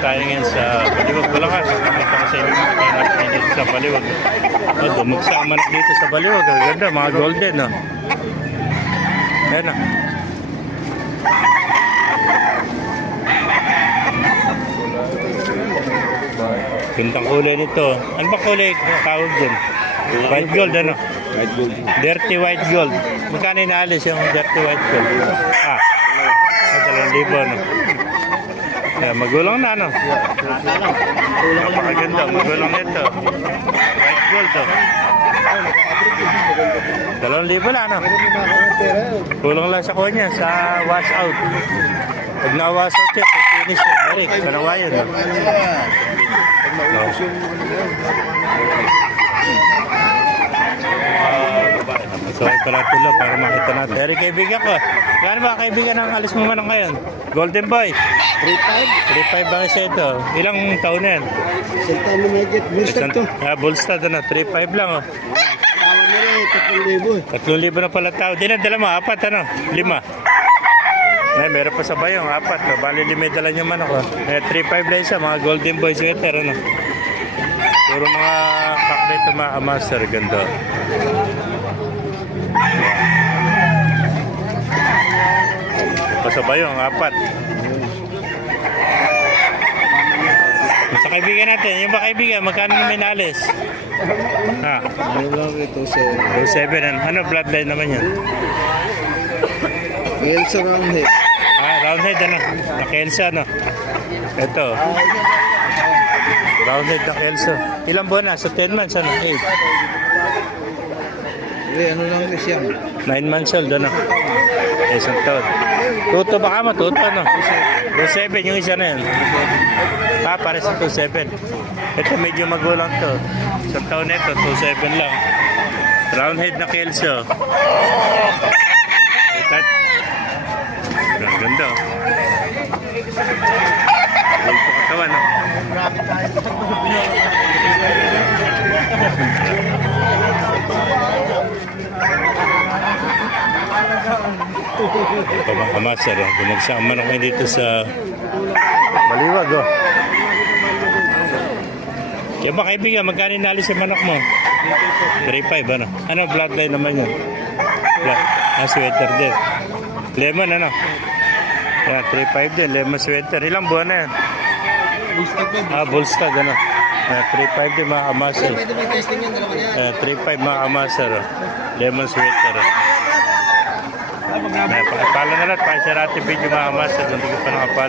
tayo ngayon sa Baliwag, Bulacan. Nakita ko sa inyo mga natin dito sa Baliwag. Dumagsa ang manok dito sa Baliwag. Ang ganda, mga golden. No? Ayan na. Gandang kulay nito. Ano ba kulay tawag dyan? White gold, ano? White gold. Dirty white gold. Magkano inaalis yung dirty white gold? 2,000, no? Yeah, magulang na, no? Napakaganda, magulang nito. White gold, oh. 2,000 na, no? Kulang lang sa kunya, sa wash out. Pag na-wash out siya, pag finish yun, Eric, kanawayan, no? No. So ay pala tulo para makita natin. Eric, kaibigan ko. Yan ba kaibigan ng alis mo manang ngayon? Golden Boy. 3.5 ba isa ito? Ilang taon na yan? Isang taon na mahigit. Bullstag to. Bullstag na. 3.5 lang. Oh. Tawag na rin, 3,000. 3,000 na pala tao. Dinadala mo, 4 ano? 5. Ay, meron pa sa bayong, 4. Bali limit dala nyo manok. Oh. 3.5 lang isa, mga Golden Boy sweater. Ano? Puro mga kakret na mga master. Ganda. Pasabay yung 4. Sa kaibigan natin, yung ba kaibigan, magkano na minalis? Ano lang ito sa 7. Ano bloodline naman yan? Elsa Roundhead. Roundhead ano? Naka-Elsa ano? Ito. Roundhead naka-Elsa. Ilang buwan na? So 10 months ano? 8. Ano lang ito siya? 9 months old ano? Isang taon. Tuto baka mo? Tuto ano? 2.7 yung isa na yun. Pare sa 2.7. Ito medyo magulang to. Isang taon na ito, 2.7 lang. Roundhead na Kelso. Ang ganda. Huwag po katawan. No? Ito mga kamaster. Bumagsak ang manok ngayon dito sa Baliwag. Oh. Kaya ba kaibigan, magkano inalis yung manok mo? 3.5 ano? Ano bloodline naman yun? Sweater din. Lemon ano? Yan, 3.5 din. Lemon sweater. Ilang buwan na yan? Bullstag ano? 3.5 din mga kamaster. 3.5 mga kamaster. Lemon sweater. Pakipala na lang. Pakisarati video mga kamaster. Hindi ko pa nakapala.